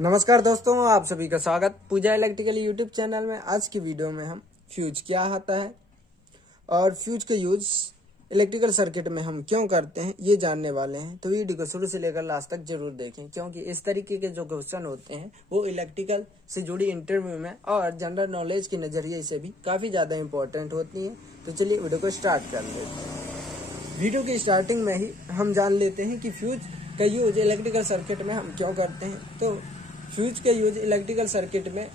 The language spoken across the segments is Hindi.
नमस्कार दोस्तों, आप सभी का स्वागत पूजा इलेक्ट्रिकल यूट्यूब चैनल में। आज की वीडियो में हम फ्यूज क्या आता है और फ्यूज का यूज इलेक्ट्रिकल सर्किट में हम क्यों करते हैं ये जानने वाले हैं। तो वीडियो को शुरू से लेकर लास्ट तक जरूर देखें, क्योंकि इस तरीके के जो क्वेश्चन होते हैं वो इलेक्ट्रिकल से जुड़ी इंटरव्यू में और जनरल नॉलेज के नजरिए से भी काफी ज्यादा इंपॉर्टेंट होती है। तो चलिए वीडियो को स्टार्ट कर लेते हैं। वीडियो की स्टार्टिंग में ही हम जान लेते हैं कि फ्यूज का यूज इलेक्ट्रिकल सर्किट में हम क्यों करते हैं। तो फ्यूज का यूज इलेक्ट्रिकल सर्किट में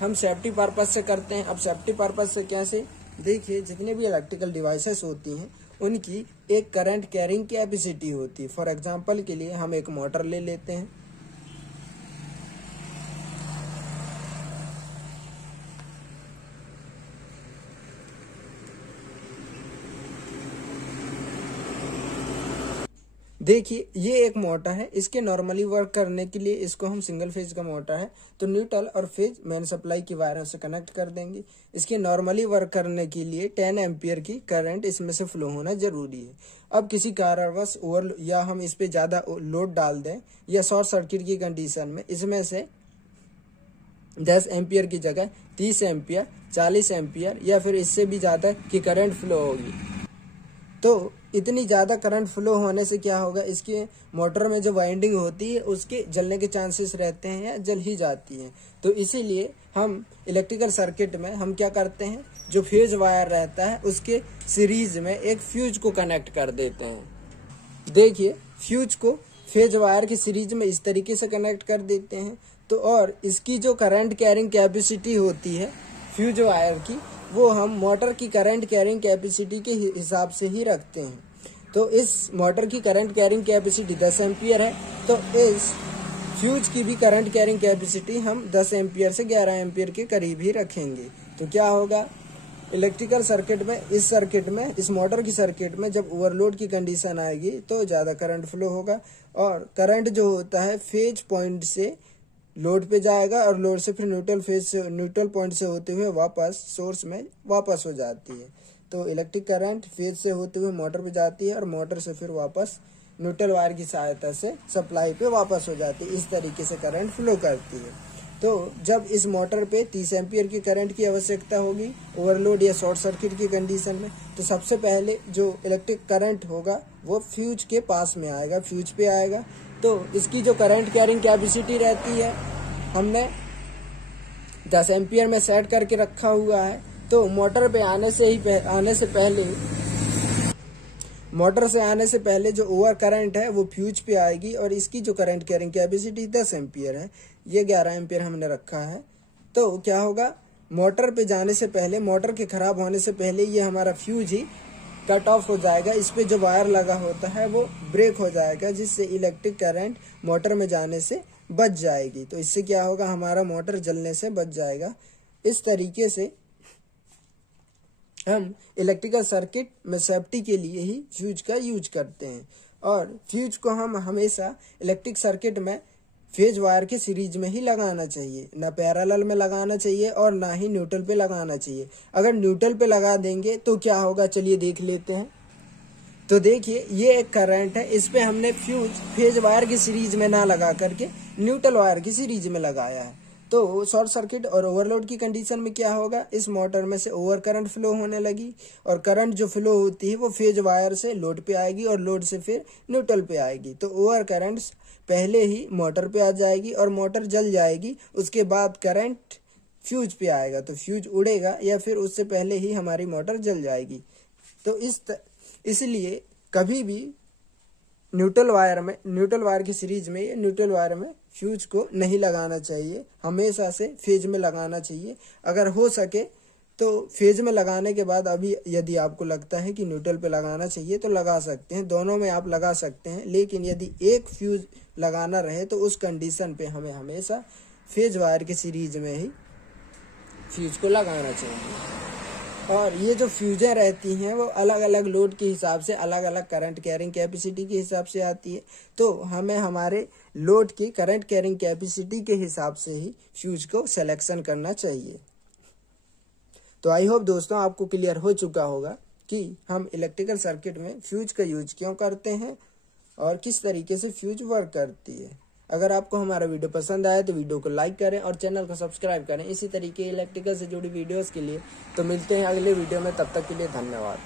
हम सेफ्टी पर्पज से करते हैं। अब सेफ्टी पर्पज से कैसे, देखिए जितने भी इलेक्ट्रिकल डिवाइसेस होती हैं उनकी एक करंट कैरिंग कैपेसिटी होती है। फॉर एग्जांपल के लिए हम एक मोटर ले लेते हैं। देखिए ये एक मोटर है, इसके नॉर्मली वर्क करने के लिए इसको हम सिंगल फेज का मोटर है तो न्यूट्रल और फेज मेन सप्लाई की वायरों से कनेक्ट कर देंगे। इसके नॉर्मली वर्क करने के लिए 10 एम्पियर की करंट इसमें से फ्लो होना जरूरी है। अब किसी कारणवश ओवर या हम इस पे ज्यादा लोड डाल दें या शॉर्ट सर्किट की कंडीशन में इसमें से 10 एम्पियर की जगह 30 एम्पियर 40 एम्पियर या फिर इससे भी ज्यादा की करंट फ्लो होगी। तो इतनी ज्यादा करंट फ्लो होने से क्या होगा, इसके मोटर में जो वाइंडिंग होती है उसके जलने के चांसेस रहते हैं या जल ही जाती हैं। तो इसीलिए हम इलेक्ट्रिकल सर्किट में हम क्या करते हैं, जो फ्यूज वायर रहता है उसके सीरीज में एक फ्यूज को कनेक्ट कर देते हैं। देखिए फ्यूज को फेज वायर की सीरीज में इस तरीके से कनेक्ट कर देते हैं। तो और इसकी जो करंट कैरिंग कैपेसिटी होती है फ्यूज वायर की, वो हम मोटर की करंट कैरिंग कैपेसिटी के हिसाब से ही रखते हैं। तो इस मोटर की करंट कैरिंग कैपेसिटी 10 एम्पियर है, तो इस फ्यूज की भी करंट कैरिंग कैपेसिटी हम 10 एम्पियर से 11 एम्पियर के करीब ही रखेंगे। तो क्या होगा, इलेक्ट्रिकल सर्किट में इस मोटर की सर्किट में जब ओवरलोड की कंडीशन आएगी तो ज़्यादा करंट फ्लो होगा और करंट जो होता है फेज पॉइंट से लोड पे जाएगा और लोड से फिर न्यूट्रल पॉइंट से होते हुए वापस सोर्स में वापस हो जाती है। तो इलेक्ट्रिक करंट फेज से होते हुए मोटर पे जाती है और मोटर से फिर वापस न्यूट्रल वायर की सहायता से सप्लाई पे वापस हो जाती है। इस तरीके से करंट फ्लो करती है। तो जब इस मोटर पे 30 एम्पियर की करंट की आवश्यकता होगी ओवरलोड या शॉर्ट सर्किट की कंडीशन में, तो सबसे पहले जो इलेक्ट्रिक करंट होगा वो फ्यूज के पास में आएगा, फ्यूज पे आएगा। तो इसकी जो करंट कैरिंग कैपेसिटी रहती है हमने 10 एम्पियर में सेट करके रखा हुआ है। तो मोटर से आने से पहले जो ओवर करंट है वो फ्यूज पे आएगी और इसकी जो करंट कैरिंग कैपेसिटी 10 एम्पियर है, ये 11 एम्पियर हमने रखा है। तो क्या होगा, मोटर पे जाने से पहले, मोटर के खराब होने से पहले ये हमारा फ्यूज ही कट ऑफ हो जाएगा। इस पे जो वायर लगा होता है वो ब्रेक हो जाएगा, जिससे इलेक्ट्रिक करंट मोटर में जाने से बच जाएगी। तो इससे क्या होगा, हमारा मोटर जलने से बच जाएगा। इस तरीके से हम इलेक्ट्रिकल सर्किट में सेफ्टी के लिए ही फ्यूज का यूज करते हैं। और फ्यूज को हम हमेशा इलेक्ट्रिक सर्किट में फेज वायर के सीरीज में ही लगाना चाहिए, ना पैरेलल में लगाना चाहिए और ना ही न्यूट्रल पे लगाना चाहिए। अगर न्यूट्रल पे लगा देंगे तो क्या होगा, चलिए देख लेते हैं। तो देखिए ये एक करंट है, इस पे हमने फ्यूज फेज वायर की सीरीज में ना लगा करके न्यूट्रल वायर की सीरीज में लगाया है। तो शॉर्ट सर्किट और ओवरलोड की कंडीशन में क्या होगा, इस मोटर में से ओवर करंट फ्लो होने लगी और करंट जो फ्लो होती है वो फेज वायर से लोड पे आएगी और लोड से फिर न्यूट्रल पे आएगी। तो ओवर करंट पहले ही मोटर पे आ जाएगी और मोटर जल जाएगी। उसके बाद करंट फ्यूज पे आएगा तो फ्यूज उड़ेगा या फिर उससे पहले ही हमारी मोटर जल जाएगी। तो इसलिए कभी भी न्यूट्रल वायर की सीरीज में या न्यूट्रल वायर में फ्यूज को नहीं लगाना चाहिए, हमेशा से फेज में लगाना चाहिए। अगर हो सके तो फेज में लगाने के बाद अभी यदि आपको लगता है कि न्यूट्रल पे लगाना चाहिए तो लगा सकते हैं, दोनों में आप लगा सकते हैं। लेकिन यदि एक फ्यूज लगाना रहे तो उस कंडीशन पे हमें हमेशा फेज वायर की सीरीज में ही फ्यूज को लगाना चाहिए। और ये जो फ्यूजें रहती हैं वो अलग अलग लोड के हिसाब से अलग अलग करंट कैरिंग कैपेसिटी के हिसाब से आती है। तो हमें हमारे लोड की करंट कैरिंग कैपेसिटी के हिसाब से ही फ्यूज को सिलेक्शन करना चाहिए। तो आई होप दोस्तों आपको क्लियर हो चुका होगा कि हम इलेक्ट्रिकल सर्किट में फ्यूज का यूज क्यों करते हैं और किस तरीके से फ्यूज वर्क करती है। अगर आपको हमारा वीडियो पसंद आया तो वीडियो को लाइक करें और चैनल को सब्सक्राइब करें इसी तरीके इलेक्ट्रिकल से जुड़ी वीडियोस के लिए। तो मिलते हैं अगले वीडियो में, तब तक के लिए धन्यवाद।